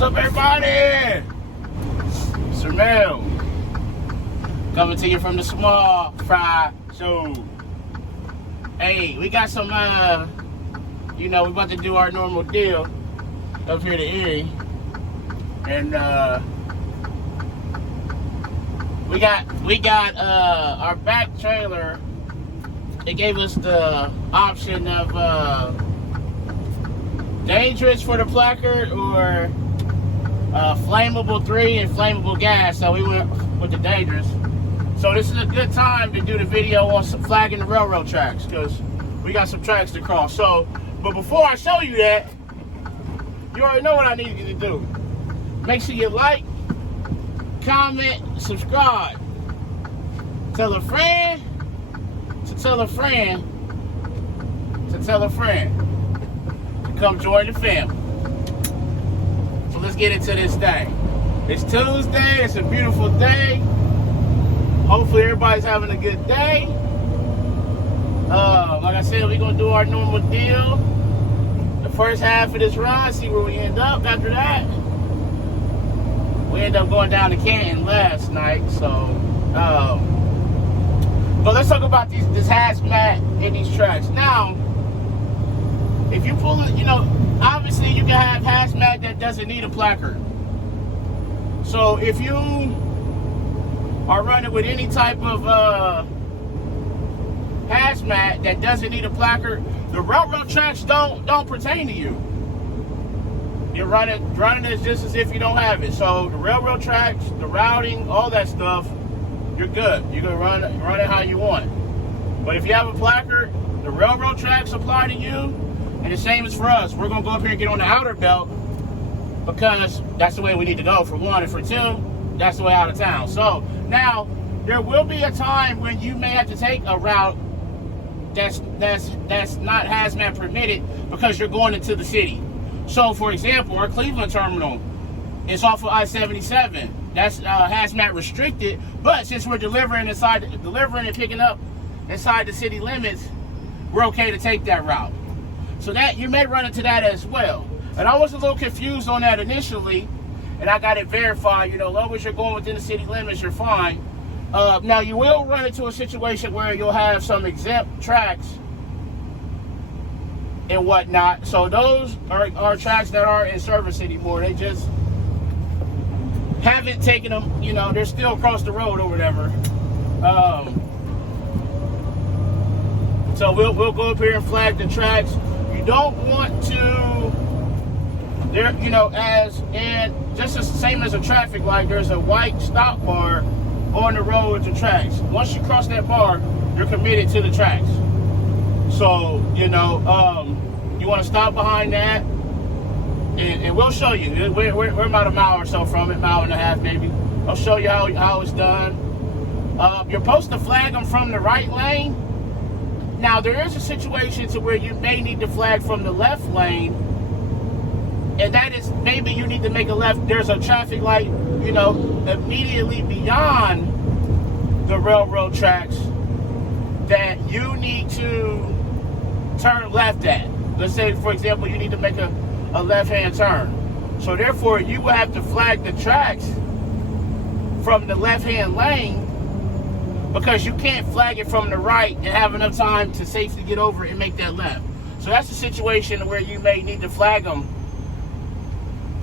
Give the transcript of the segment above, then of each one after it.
What's up, everybody? Sir Mel coming to you from the Small Fry Show. Hey, we got some, we about to do our normal deal up here to Erie. And, we got our back trailer. It gave us the option of, dangerous for the placard or flammable 3 and flammable gas. So we went with the dangerous. So this is a good time to do the video on some flagging the railroad tracks because we got some tracks to cross. So, but before I show you that, you already know what I need you to do. Make sure you like, comment, subscribe. Tell a friend to tell a friend to tell a friend. Come join the family. So let's get into this day. It's Tuesday. It's a beautiful day. Hopefully everybody's having a good day. Like I said, we're gonna do our normal deal. The first half of this ride, see where we end up. After that, we end up going down to Canton last night. So, but let's talk about this hazmat in these tracks now. If you pull it, obviously you can have hazmat that doesn't need a placard. So if you are running with any type of hazmat that doesn't need a placard, the railroad tracks don't pertain to you. You're running it just as if you don't have it. So the railroad tracks, the routing, all that stuff, you're good. You can run it how you want. But if you have a placard, the railroad tracks apply to you. And the same is for us. We're going to go up here and get on the outer belt because that's the way we need to go, for one. And for two, that's the way out of town. So now there will be a time when you may have to take a route that's not hazmat permitted because you're going into the city. So for example, our Cleveland terminal is off of I-77. That's hazmat restricted. But since we're delivering and picking up inside the city limits, we're okay to take that route. So that you may run into that as well. And I was a little confused on that initially, and I got it verified. As long as you're going within the city limits, you're fine. Now you will run into a situation where you'll have some exempt tracks and whatnot. So those are tracks that aren't in service anymore. They just haven't taken them. They're still across the road or whatever. So we'll go up here and flag the tracks. You don't want to, just the same as a traffic light, there's a white stop bar on the road with the tracks. Once you cross that bar, you're committed to the tracks. So, you want to stop behind that, and we'll show you. We're about a mile or so from it, mile and a half maybe. I'll show you how it's done. You're supposed to flag them from the right lane. Now, there is a situation to where you may need to flag from the left lane, and that is maybe you need to make a left. There's a traffic light, immediately beyond the railroad tracks that you need to turn left at. Let's say, for example, you need to make a left-hand turn. So, therefore, you will have to flag the tracks from the left-hand lane, because you can't flag it from the right and have enough time to safely get over and make that left. So that's a situation where you may need to flag them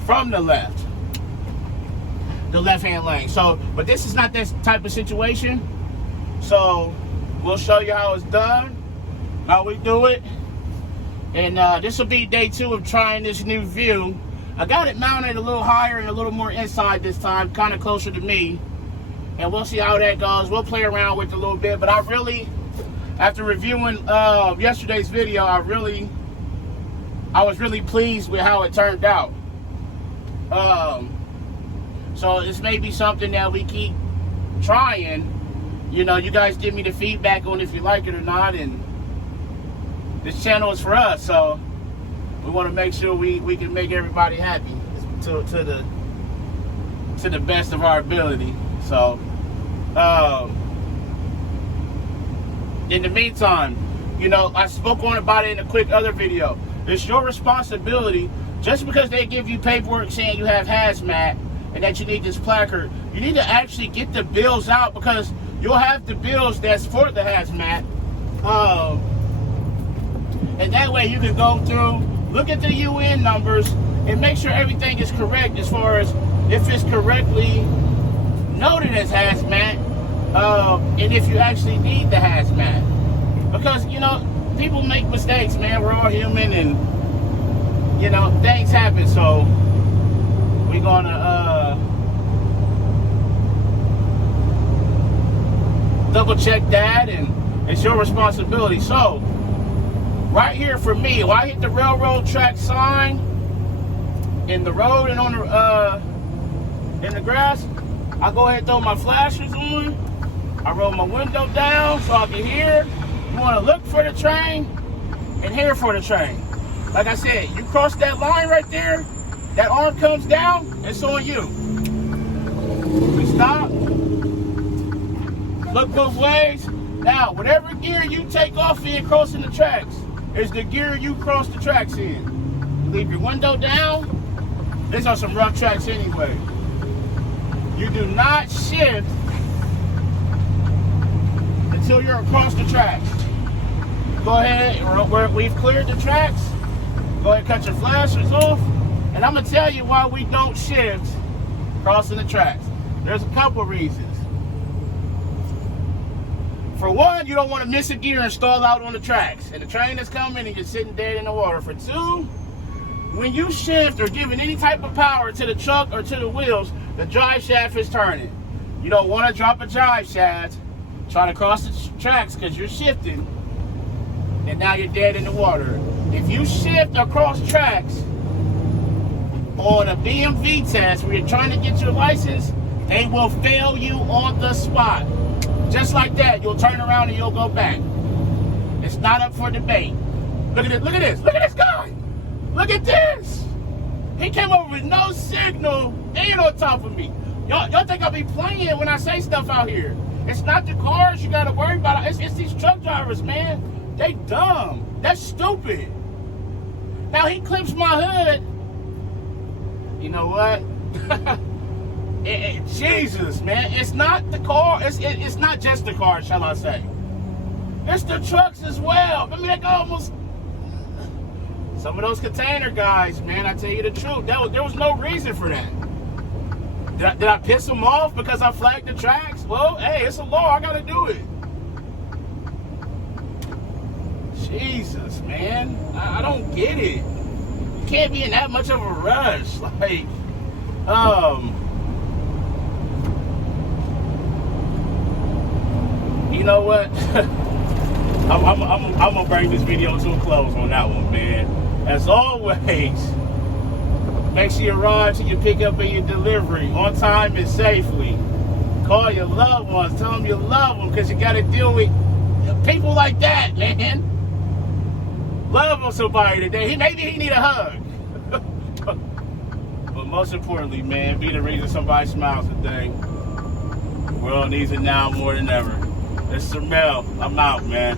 from the left, the left-hand lane. So, but this is not that type of situation. So we'll show you how it's done, how we do it. And this will be day 2 of trying this new view. I got it mounted a little higher and a little more inside this time, kind of closer to me. And we'll see how that goes. We'll play around with it a little bit. But after reviewing yesterday's video, I was really pleased with how it turned out. So this may be something that we keep trying. You guys give me the feedback on if you like it or not. And this channel is for us. So we want to make sure we can make everybody happy to the best of our ability. So, in the meantime, I spoke about it in a quick other video. It's your responsibility Just because they give you paperwork saying you have hazmat and that you need this placard, you need to actually get the bills out, because you'll have the bills that's for the hazmat. And that way you can go through, look at the UN numbers, and make sure everything is correct as far as if it's correctly noted as hazmat, and if you actually need the hazmat. Because, you know, people make mistakes, man. We're all human, and, you know, things happen. So we're gonna double check that, and it's your responsibility. So right here for me, when I hit the railroad track sign in the road and on the in the grass, I go ahead and throw my flashers on. I roll my window down so I can hear. You want to look for the train and hear for the train. Like I said, you cross that line right there, that arm comes down, it's on you. We stop, look both ways. Now, whatever gear you take off in crossing the tracks is the gear you cross the tracks in. You leave your window down. These are some rough tracks anyway. You do not shift until you're across the tracks. Go ahead, we've cleared the tracks. Go ahead and cut your flashers off. And I'm going to tell you why we don't shift crossing the tracks. There's a couple reasons. For one, you don't want to miss a gear and stall out on the tracks, and the train is coming and you're sitting dead in the water. For two, when you shift or giving any type of power to the truck or to the wheels, the drive shaft is turning. You don't want to drop a drive shaft trying to cross the tracks because you're shifting, and now you're dead in the water. If you shift across tracks on a BMV test where you're trying to get your license, they will fail you on the spot. Just like that, you'll turn around and you'll go back. It's not up for debate. Look at it, look at this, look at this guy. Look at this. He came over with no signal and on top of me. Y'all think I'll be playing when I say stuff out here. It's not the cars you gotta worry about. It's these truck drivers, man. They dumb. That's stupid. Now he clips my hood. You know what? Jesus, man. It's not the car. It's not just the car, shall I say. It's the trucks as well. I mean, they go almost... Some of those container guys, man, I tell you the truth. There was no reason for that. Did I piss them off because I flagged the tracks? Well, hey, it's a law. I got to do it. Jesus, man. I don't get it. You can't be in that much of a rush. Like, you know what? I'm gonna bring this video to a close on that one, man. As always, make sure you arrive to your pickup and your delivery on time and safely. Call your loved ones, tell them you love them, because you got to deal with people like that, man. Love on somebody today. Maybe he need a hug. But most importantly, man, be the reason somebody smiles today. The world needs it now more than ever. It's Mel. I'm out, man.